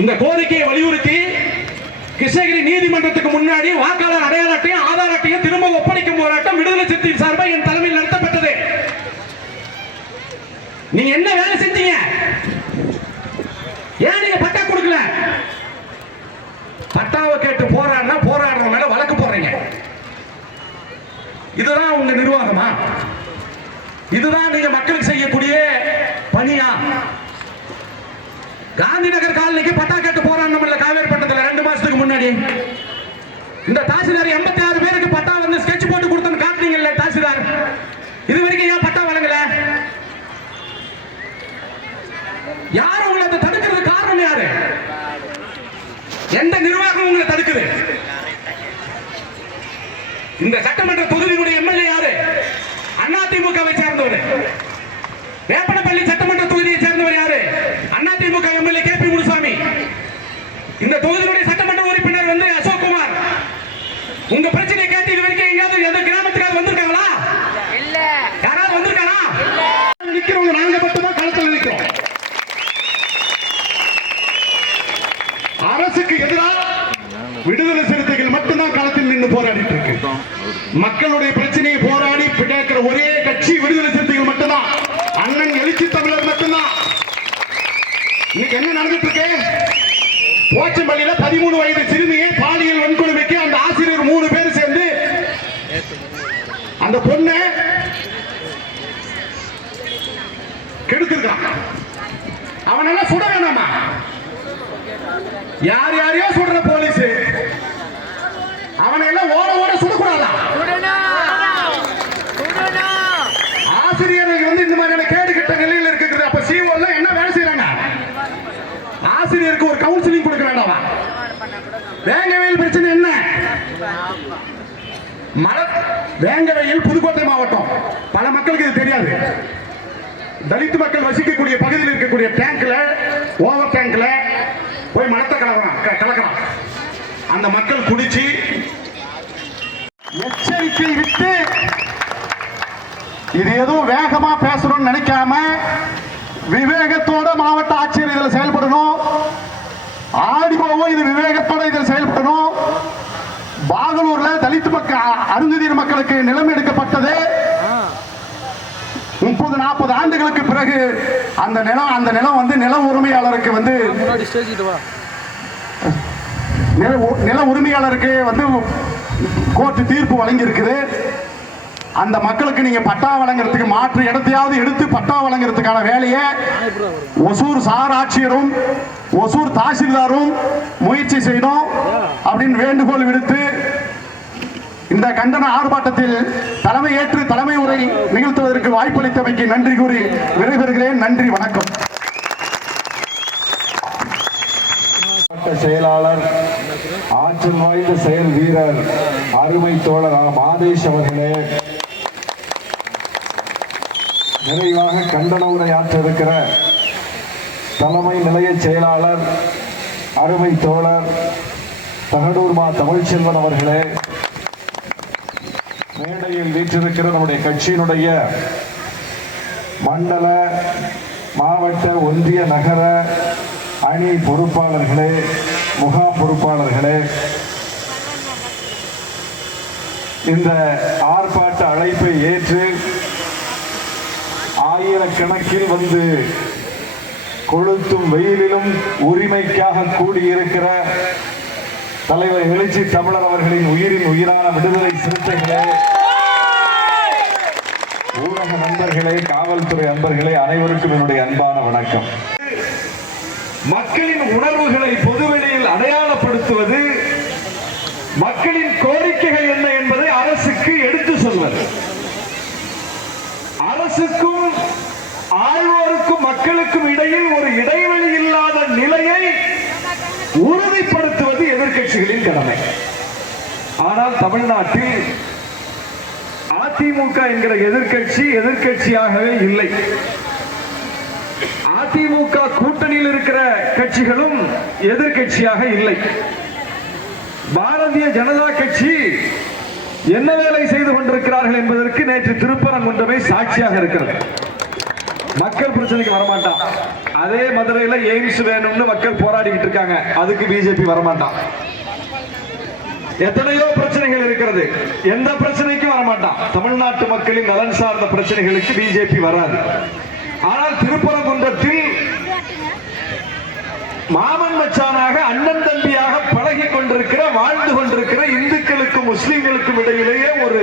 இந்த கோரிக்கையை வலியுறுத்தி கிருஷ்ணகிரி நீதிமன்றத்துக்கு முன்னாடி வாக்காளர் அடையாள அட்டையும் ஆதார் அட்டையும் திரும்ப ஒப்படைக்கும் போராட்டம் விடுதலை சிறுத்தையின் சார்பாக என் தலைமையில் நடத்தப்பட்டது. நீங்க என்ன வேலை செஞ்சீங்க? ஏன் நீங்க பட்டா கொடுக்கல? பட்டாவை கேட்டு போராடினா போராடுறவங்க மேல வழக்கு போடுறீங்க. இதுதான் உங்க நிர்வாகமா? இதுதான் நீங்க மக்களுக்கு செய்ய காந்தி நகர் காலனிக்கு பட்டா கேட்டு போராடணும்ல காவேரி பட்டத்துல ரெண்டு மாசத்துக்கு முன்னாடி. இந்த தாசில்தார் எண்பத்தி ஆறு பேருக்கு பட்டா வந்து ஸ்கெட்ச் போட்டு கொடுத்தோன்னு காட்டுறீங்கல்ல தாசில்தார். இது வரைக்கும் ஏன் பட்டா வழங்கல? யார் உங்களை அதை தடுக்கிறது காரணம் யாரு? எந்த நிர்வாகம் உங்களை தடுக்குது? இந்த சட்டமன்ற தொகுதியினுடைய எம்எல்ஏ யாரு? அதிமுகவை சேர்ந்தவர் வேப்பனப்பள்ளி சட்டமன்ற தொகுதியை சேர்ந்தவர் யாரு AIADMK MLA K P Munusamy இந்த தொகுதியினுடைய சட்டமன்ற உறுப்பினர் வந்து அசோக் குமார். உங்க பிரச்சனையை கேட்டு இது வரைக்கும் எங்கேயாவது எந்த கிராமத்துக்காவது வந்திருக்காங்களா? இல்ல. யாராவது வந்திருக்கானா நிக்கிறவங்க நாங்க மட்டும் தான் களத்தில் நிற்கிறோம் அரசுக்கு எதிராக விடுதலை சிறுத்தைகள் மட்டும்தான் களத்தில் நின்று போராடிட்டு இருக்கு. மக்களுடைய பிரச்சனையை போராடி கேட்கிற ஒரே கட்சி விடுதலை சிறுத்தைகள் மட்டும்தான் அண்ணன் எழுச்சி தமிழர் மட்டும்தான் இன்னைக்கு என்ன நடந்துட்டு இருக்கு போச்சம்பள்ளியில பதிமூணு வயது சிறுமியை பாலியல் வன்கொடுமைக்கு அந்த ஆசிரியர் மூணு பேர் சேர்ந்து அந்த பொண்ணை கெடுத்திருக்கான் அவனெல்லாம் சுட வேணாமா? யார் யாரையோ சுடுற போலீஸ். அவனை எல்லாம் ஓட ஓட சுடக்கூடாதா? ஆசிரியர்கள் வந்து இந்த மாதிரியான கேடு கெட்ட நிலையில் இருக்குது அப்ப சிஓ எல்லாம் என்ன வேலை செய்யறாங்க ஆசிரியருக்கு ஒரு கவுன்சிலிங் கொடுக்க வேண்டாமா? வேங்கவேல் பிரச்சனை என்ன? மல வேங்கவையில் புதுக்கோட்டை மாவட்டம். பல மக்களுக்கு இது தெரியாது. தலித் மக்கள் வசிக்கக்கூடிய பகுதியில் இருக்கக்கூடிய டேங்க்ல ஓவர் டேங்க்ல போய் மனத்தை கலக்கிறான் கலக்கிறான். அந்த மக்கள் குடிச்சு எச்சரிக்கை விட்டு இது எதுவும் வேகமா பேசணும்னு நினைக்காம விவேகத்தோட மாவட்ட ஆட்சியர் இதில் செயல்படணும். ஆடிஓவும் இது விவேகத்தோட இதில் செயல்படணும். பாகலூர்ல தலித் மக்கள் அருந்ததியர் மக்களுக்கு நிலைமை பிறகு அந்த நிலம் அந்த நிலம் வந்து நில உரிமையாளருக்கு வந்து நில உரிமையாளருக்கு வந்து கோர்ட்டு தீர்ப்பு வழங்கி இருக்குது அந்த மக்களுக்கு நீங்க பட்டா வழங்குறதுக்கு மாற்று இடத்தையாவது எடுத்து பட்டா வழங்குறதுக்கான வேலையை ஒசூர் சார் ஆட்சியரும் ஒசூர் தாசில்தாரும் முயற்சி செய்யணும் அப்படின்னு வேண்டுகோள் விடுத்து இந்த கண்டன ஆர்ப்பாட்டத்தில் தலைமை ஏற்று தலைமை உரை நிகழ்த்துவதற்கு வாய்ப்பளித்தமைக்கு நன்றி கூறி விடைபெறுகிறேன். நன்றி வணக்கம். செயலாளர் ஆற்றல் வாய்ந்த செயல் வீரர் அருமை தோழர் மாதேஷ் அவர்களே நிறைவாக கண்டன உரையாற்ற இருக்கிற தலைமை நிலைய செயலாளர் அருமை தோழர் தகடூர் மா. தமிழ்ச்செல்வன் அவர்களே மேடையில் வீற்றிருக்கிற நம்முடைய கட்சியினுடைய மண்டல மாவட்ட ஒன்றிய நகர அணி பொறுப்பாளர்களே முகா பொறுப்பாளர்களே இந்த ஆர்ப்பாட்ட அழைப்பை ஏற்று ஆயிரக்கணக்கில் வந்து கொளுத்தும் வெயிலிலும் உரிமைக்காக கூடியிருக்கிற தலைவர் எழுச்சி தமிழர் அவர்களின் உயிரின் உயிரான விடுதலை சிறுத்தைகளே. ஊடக நண்பர்களே காவல்துறை அன்பர்களே அனைவருக்கும் என்னுடைய அன்பான வணக்கம். மக்களின் உணர்வுகளை பொதுவெளியில் அடையாளப்படுத்துவது மக்களின் கோரிக்கைகள் என்ன என்பதை அரசுக்கு எடுத்து சொல்வது. அரசுக்கும் ஆழ்வோருக்கும் மக்களுக்கும் இடையில் ஒரு இடைவெளி இல்லாத நிலையை உறுதிப்படுத்துவது எதிர்கட்சிகளின் கடமை. ஆனால் தமிழ்நாட்டில் அதிமுக என்கிற எதிர்கட்சி எதிர்கட்சியாகவே இல்லை. அதிமுக கூட்டணியில் இருக்கிற கட்சிகளும் எதிர்கட்சியாக இல்லை. பாரதிய ஜனதா கட்சி என்ன வேலை செய்து கொண்டிருக்கிறார்கள் என்பதற்கு நேற்று திருப்பரங்குன்றமே சாட்சியாக இருக்கிறது. மக்கள் பிரச்சனைக்கு வரமாட்டான். அதே மதுரையில எய்ம்ஸ் வேணும்னு மக்கள் போராடிக்கிட்டு இருக்காங்க. அதுக்கு பிஜேபி வரமாட்டான். எத்தனையோ பிரச்சனைகள் இருக்கிறது. எந்த பிரச்சனைக்கும் வரமாட்டான். தமிழ்நாட்டு மக்களின் நலன் சார்ந்த பிரச்சனைகளுக்கு பிஜேபி வராது. ஆனால் திருப்பரங்குன்றத்தில் மாமன் மச்சானாக அண்ணன் தம்பியாக பழகி கொண்டிருக்கிற வாழ்ந்து கொண்டிருக்கிற இந்துக்களுக்கும் முஸ்லிம்களுக்கும் இடையிலேயே ஒரு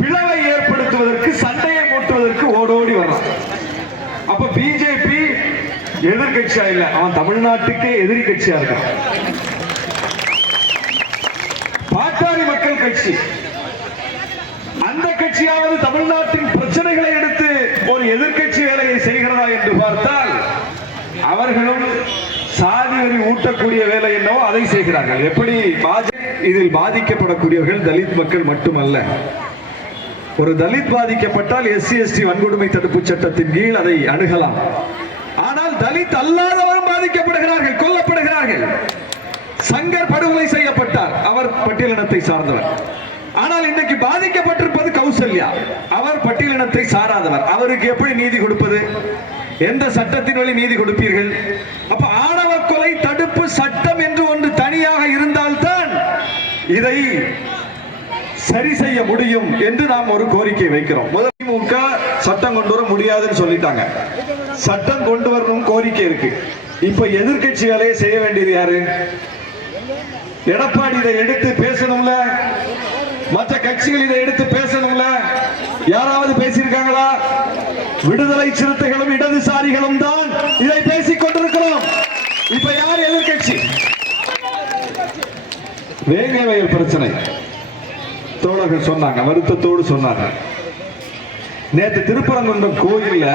பிளவை ஏற்படுத்துவதற்கு சண்டையை மூட்டுவதற்கு ஓடோடி வர்றான். அப்ப பிஜேபி எதிர்கட்சியா இல்ல? அவன் தமிழ்நாட்டுக்கே எதிரி கட்சியா இருக்கான். பாட்டாளி மக்கள் கட்சி. அந்த கட்சியாவது தமிழ்நாட்டின் பிரச்சனைகளை எடுத்து ஒரு எதிர்கட்சி வேலையை செய்கிறதா என்று பார்த்தால் அவர்களும் சாதி வரி ஊட்டக்கூடிய வேலை என்னவோ அதை செய்கிறார்கள். எப்படி இதில் பாதிக்கப்படக்கூடியவர்கள் தலித் மக்கள் மட்டுமல்ல. ஒரு தலித் பாதிக்கப்பட்டால் எஸ்சி எஸ்டி வன்கொடுமை தடுப்பு சட்டத்தின் கீழ் அதை அணுகலாம். ஆனால் தலித் அல்லாதவரும் பாதிக்கப்படுகிறார்கள் கொல்லப்படுகிறார்கள். சங்கர் படுகொலை செய்யப்பட்டார் அவர் பட்டியலினத்தை சார்ந்தவர். ஆனால் இன்னைக்கு பாதிக்கப்பட்டிருப்பது கௌசல்யா. அவர் பட்டியலினத்தை சாராதவர். அவருக்கு எப்படி நீதி கொடுப்பது? எந்த சட்டத்தின் வழி நீதி கொடுப்பீர்கள்? அப்ப ஆணவ கொலை தடுப்பு சட்டம் என்று ஒன்று தனியாக இருந்தால்தான் இதை சரி செய்ய முடியும் என்று நாம் ஒரு கோரிக்கை வைக்கிறோம். முதல் திமுக சட்டம் கொண்டு வர முடியாதுன்னு சொல்லிட்டாங்க. சட்டம் கொண்டு வரணும் கோரிக்கை இருக்கு. இப்ப எதிர்கட்சிகளே செய்ய வேண்டியது யாரு? எடப்பாடி இதை எடுத்து பேசணும்ல? மற்ற கட்சிகள் இதை எடுத்து பேசணும்ல? யாராவது பேசியிருக்காங்களா? விடுதலை சிறுத்தைகளும் இடதுசாரிகளும் தான் இதை பேசிக் கொண்டிருக்கிறோம். இப்ப யார் எதிர்க்கட்சி? வேங்கை வயல் பிரச்சனை. தோழர்கள் சொன்னாங்க வருத்தத்தோடு சொன்னாங்க. நேற்று திருப்பரங்குன்றம் கோயிலில்